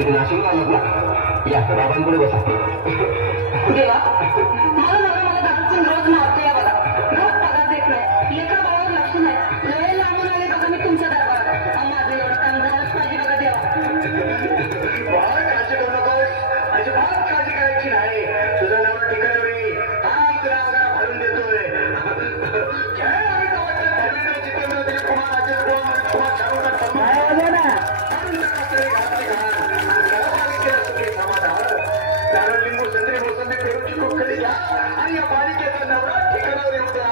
तुम्ही नाशिकला आलात ना? या बाबांकडे बसा. देवा मला दारूतून रोज मारतो या बघा. रोज पगार देत नाही, लेकर बाबावर लक्ष नाही. लय लांबून आले बघा मी तुमच्या दरबारात. माझं एवढं काम झालंच पाहिजे बघा देवा. काळजी करू नकोस, अजिबात काळजी करायची नाही. तुझा नवरा ठिकाणावर येईल, काम तुला अंगाला घालून देतोय. काय आम्ही गावाच्या धर्मेंद्र जितेंद्र दिलीपकुमार राजेश कुमार कुमार चारोटा लिंबू संत्री मोसंबी पेरूची कोकणी घ्या आणि या बालिकेचा नवरा ठिकाणावर येऊ द्या.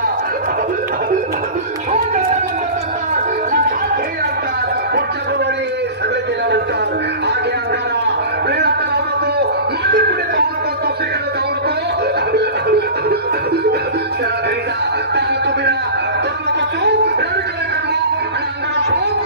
पुढच्या प्रमाणे सगळे केल्यानंतर आगे अंगारा वेळ आता लावू नको, माती पुढे जाऊ नको, दुसरीकडे जाऊ नको. त्याला घरी जा, त्याला तुम्ही करू नको चूक, रवीकडे करू आणि अंगारा शोक.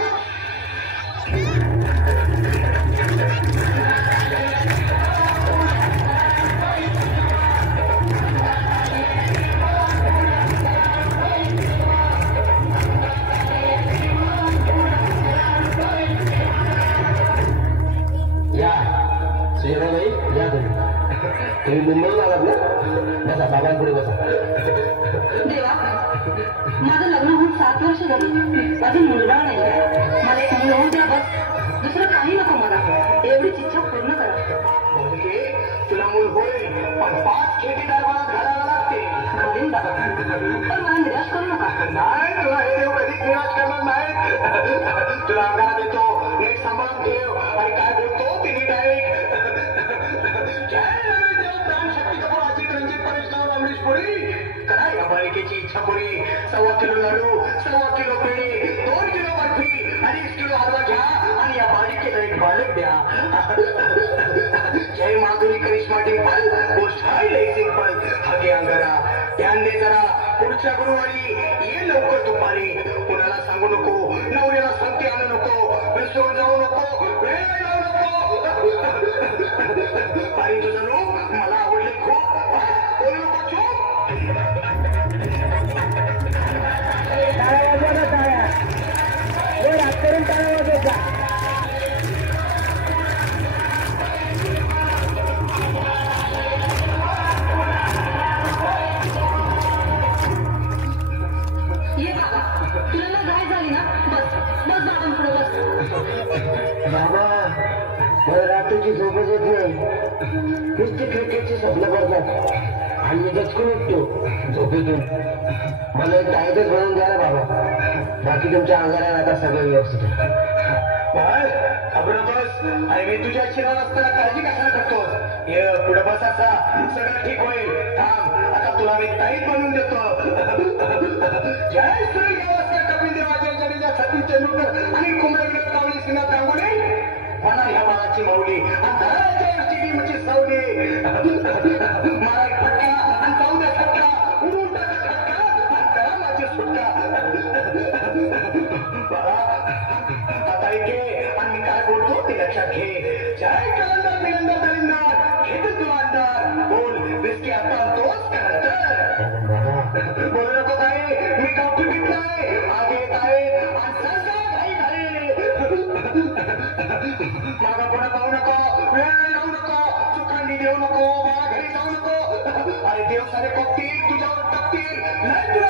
तुम्ही मुंबईला आलात ना? बसा बाबांपुढे बसा. देवा माझं लग्न होऊन 7 वर्ष झाली, अजून मुलगा नाही. मला एक मुलं होऊन द्या बस, दुसरं काही नको मला. एवढीच इच्छा पूर्ण करा. तुला मूल होईल, पण 5 खेटी दरबारात घालायला लागते. घालीन बाबा, पण मला निराश करू नका. नाही, तुला हे देव कधीच निराश करणार नाही. तुला अंगाला देतो, नीट सांभाळून ठेव आणि काय बोलतो ते नीट ऐक. करा या बालिकेची इच्छा पुरी. 1.25 किलो लाडू, 1.25 किलो पेढे, 2 किलो बर्फी, 2.5 किलो हलवा घ्या आणि या बालिकेला एक बालक द्या. जय माधुरी करिश्मा टिंपल, गोष्ट आहे लई सिंपल. हगे अंगारा ध्यान दे जरा, पुढच्या गुरुवारी ये लवकर दुपारी. कुणाला सांगू नको, नवऱ्याला सांगते आणू नको, विसरून जाऊ नको, वेळ लावू नको. बाई तुझं रूप मला आवडले खूप, बोलू नको चूक. बाबा मला रात्रीची झोपच येत नाही. नुसती क्रिकेटची स्वप्न करतात आणि दचकून उठतो झोपेतून. मला एक टायगच बनवून द्या ना बाबा. बाकी तुमच्या अंगाला आता सगळं व्यवस्थित आहे. घाबरतोस आणि मी तुझ्या शिरावर असताना काळजी कशाला करतोस? ये पुढे बस, असा सगळं ठीक होईल. थांब, आता तुला मी ताईत बनवून देतो. जय श्री गावस्कर कपिल देवाचे जडेजा सचिन तेंडुलकर आणि कुंभलगड कावळी श्रीनाथ गांगुली म्हणा ह्या बाळाची माऊली म्हणजे सावली. मला एक फटका आणि जाऊ द्या फटका, उडून टाका फटका आणि करा माझी सुटका. आता ऐके आणि मी काय बोलतो ते लक्षात घे. जय कलंदर बिलंदर दलिंदर घेतच तुला अंदर. बोल विस्की आता आणतोस का नंतर? बोलू नको काय, मी गावठी पिकलाय, आगे येत आहे आणि सहसा घाई घाई. मागा पुढे पाहू नको, वेळ लावू नको, चुकांनी देऊ नको, मला घरी जाऊ नको. अरे देव सारे बघतील, तुझ्यावर टाकतील, नाही तुला